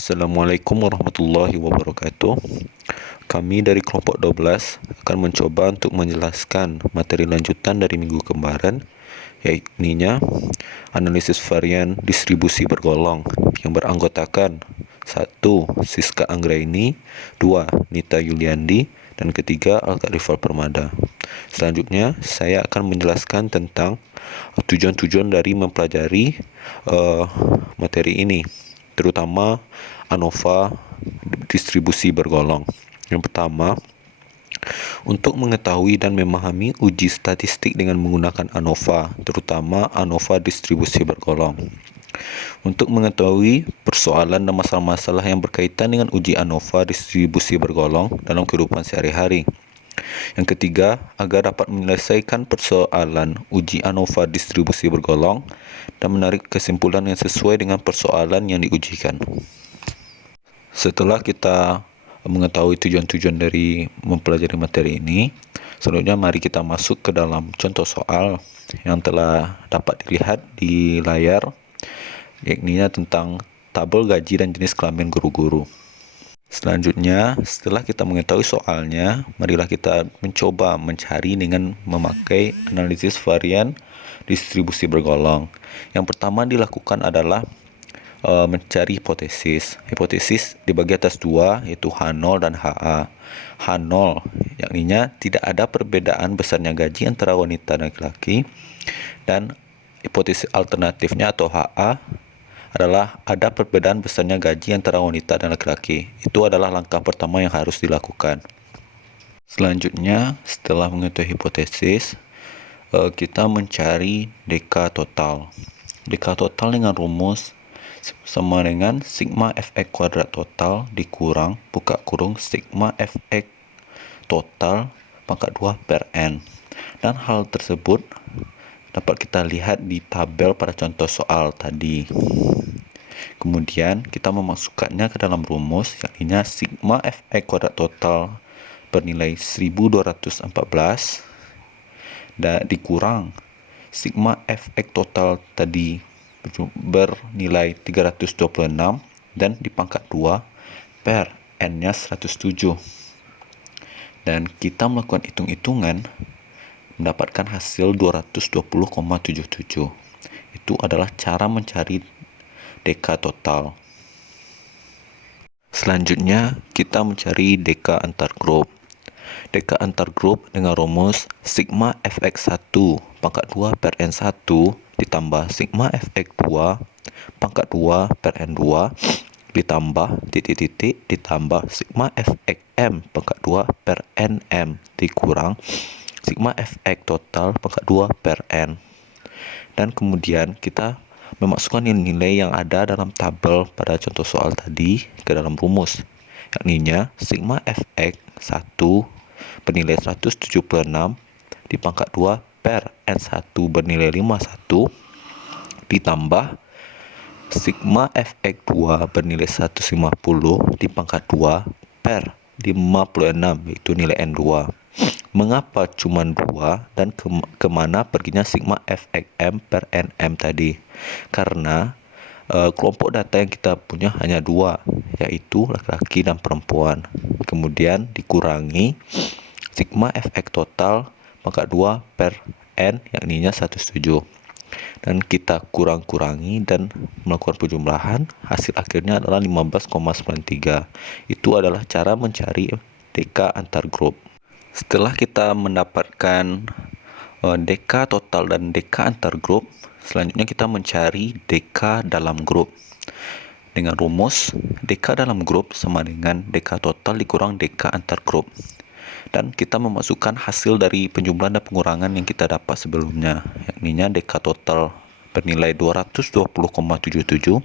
Assalamualaikum warahmatullahi wabarakatuh. Kami dari kelompok 12 akan mencoba untuk menjelaskan materi lanjutan dari minggu kemarin, yakni analisis varian distribusi bergolong yang beranggotakan 1. Siska Anggraini, 2. Nita Yuliandi, dan ketiga Alka Rival Permada. Selanjutnya saya akan menjelaskan tentang tujuan-tujuan dari mempelajari materi ini, terutama ANOVA distribusi bergolong. Yang pertama, untuk mengetahui dan memahami uji statistik dengan menggunakan ANOVA, terutama ANOVA distribusi bergolong. Untuk mengetahui persoalan dan masalah-masalah yang berkaitan dengan uji ANOVA distribusi bergolong dalam kehidupan sehari-hari. Yang ketiga, agar dapat menyelesaikan persoalan uji ANOVA distribusi bergolong dan menarik kesimpulan yang sesuai dengan persoalan yang diujikan. Setelah kita mengetahui tujuan-tujuan dari mempelajari materi ini, selanjutnya mari kita masuk ke dalam contoh soal yang telah dapat dilihat di layar, yakni tentang tabel gaji dan jenis kelamin guru-guru. Selanjutnya, setelah kita mengetahui soalnya, marilah kita mencoba mencari dengan memakai analisis varian distribusi bergolong. Yang pertama dilakukan adalah mencari hipotesis. Hipotesis dibagi atas dua, yaitu H0 dan HA. H0 yakninya tidak ada perbedaan besarnya gaji antara wanita dan laki-laki, dan hipotesis alternatifnya atau HA adalah ada perbedaan besarnya gaji antara wanita dan laki-laki. Itu adalah langkah pertama yang harus dilakukan. Selanjutnya, setelah mengetahui hipotesis, kita mencari deka total. Deka total dengan rumus sama dengan sigma fx kuadrat total dikurang buka kurung sigma fx total pangkat 2 per n. Dan hal tersebut dapat kita lihat di tabel pada contoh soal tadi. Kemudian kita memasukkannya ke dalam rumus, yakni sigma fx kuadrat total bernilai 1214 dan dikurang sigma fx total tadi bernilai 326 dan dipangkat 2 per n-nya 107. Dan kita melakukan hitung-hitungan mendapatkan hasil 220,77. Itu adalah cara mencari deka total. Selanjutnya kita mencari deka antar grup. Deka antar grup dengan rumus sigma fx1 pangkat 2 per n1 ditambah sigma fx2 pangkat 2 per n2 ditambah titik-titik ditambah sigma fxm pangkat 2 per nm dikurang sigma fx total pangkat 2 per n. Dan kemudian kita memasukkan nilai yang ada dalam tabel pada contoh soal tadi ke dalam rumus, yakni sigma fx 1 bernilai 176 dipangkat 2 per n1 bernilai 51 ditambah sigma fx2 bernilai 150 dipangkat 2 per 56, yaitu nilai n2. Mengapa cuma 2 dan kemana perginya sigma fxm per nm tadi? Karena kelompok data yang kita punya hanya 2, yaitu laki-laki dan perempuan. Kemudian dikurangi sigma fx total pangkat 2 per n, yakni 107. Dan kita kurang-kurangi dan melakukan penjumlahan, hasil akhirnya adalah 15,93. Itu adalah cara mencari deka antar grup. Setelah kita mendapatkan deka total dan deka antar grup, selanjutnya kita mencari deka dalam grup. Dengan rumus deka dalam grup sama dengan deka total dikurang deka antar grup. Dan kita memasukkan hasil dari penjumlahan dan pengurangan yang kita dapat sebelumnya, yakni deka total bernilai 220,77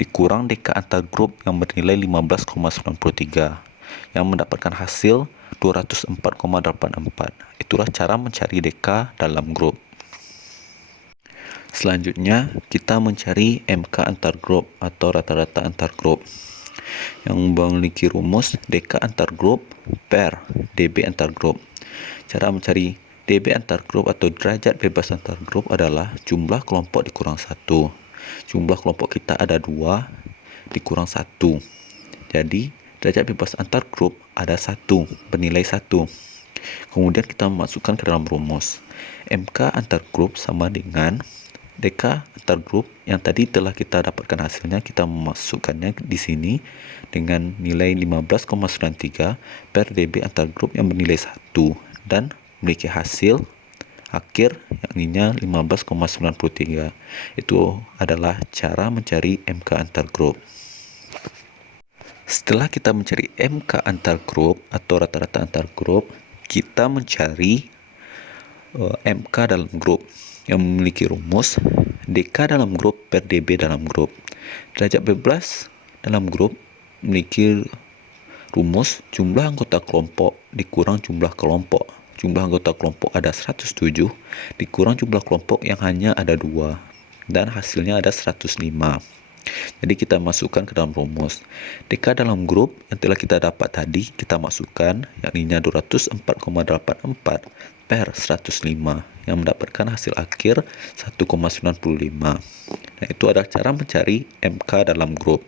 dikurang deka antar grup yang bernilai 15,93 yang mendapatkan hasil 204,84. Itulah cara mencari deka dalam grup. Selanjutnya kita mencari MK antar grup atau rata-rata antar grup yang memiliki rumus deka antar grup per db antar grup. Cara mencari db antar grup atau derajat bebas antar grup adalah jumlah kelompok dikurang 1. Jumlah kelompok kita ada 2, dikurang 1. Jadi derajat bebas antar grup ada 1, bernilai 1. Kemudian kita masukkan ke dalam rumus. MK antar grup sama dengan DK antar grup yang tadi telah kita dapatkan hasilnya, kita memasukkannya di sini dengan nilai 15,93 per dB antar grup yang bernilai 1 dan memiliki hasil akhir yakninya 15,93. Itu adalah cara mencari MK antar grup. Setelah kita mencari MK antar grup atau rata-rata antar grup, kita mencari MK dalam grup yang memiliki rumus DK dalam grup per DB dalam grup. Derajat bebas dalam grup memiliki rumus jumlah anggota kelompok dikurang jumlah kelompok. Jumlah anggota kelompok ada 107 dikurang jumlah kelompok yang hanya ada 2 dan hasilnya ada 105. Jadi kita masukkan ke dalam rumus. DK dalam grup yang telah kita dapat tadi kita masukkan yakninya 204,84 per 105 yang mendapatkan hasil akhir 1,95. Nah, itu adalah cara mencari MK dalam grup.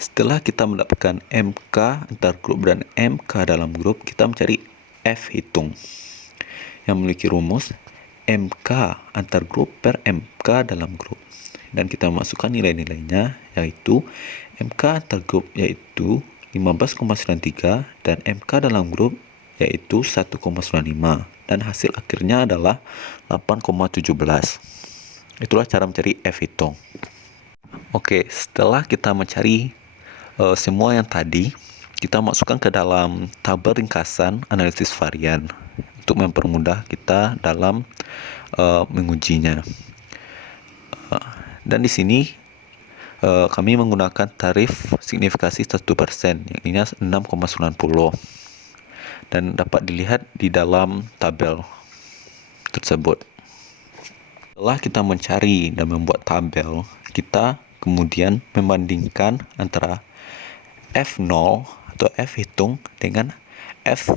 Setelah kita mendapatkan MK antar grup dan MK dalam grup, kita mencari F hitung yang memiliki rumus MK antar grup per MK dalam grup. Dan kita masukkan nilai-nilainya, yaitu MK antar grup yaitu 15,93 dan MK dalam grup yaitu 1,95 dan hasil akhirnya adalah 8,17. Itulah cara mencari F hitung. Oke, setelah kita mencari semua yang tadi, kita masukkan ke dalam tabel ringkasan analisis varian untuk mempermudah kita dalam mengujinya. Dan di sini kami menggunakan tarif signifikasi 1%, yakni 6,90. Dan dapat dilihat di dalam tabel tersebut. Setelah kita mencari dan membuat tabel, kita kemudian membandingkan antara F0 atau F hitung dengan F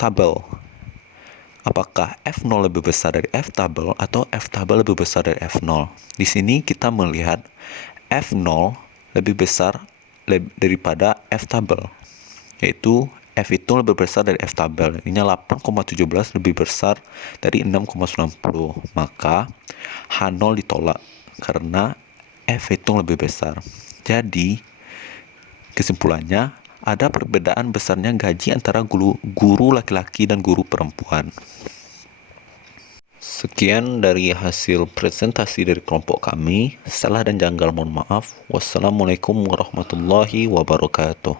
tabel. Apakah F0 lebih besar dari F tabel atau F tabel lebih besar dari F0? Di sini kita melihat F0 lebih besar daripada F tabel, yaitu F itu lebih besar dari F tabel. Ini 8,17 lebih besar dari 6,90. Maka H0 ditolak karena F itu lebih besar. Jadi kesimpulannya ada perbedaan besarnya gaji antara guru laki-laki dan guru perempuan. Sekian dari hasil presentasi dari kelompok kami. Salah dan janggal mohon maaf. Wassalamualaikum warahmatullahi wabarakatuh.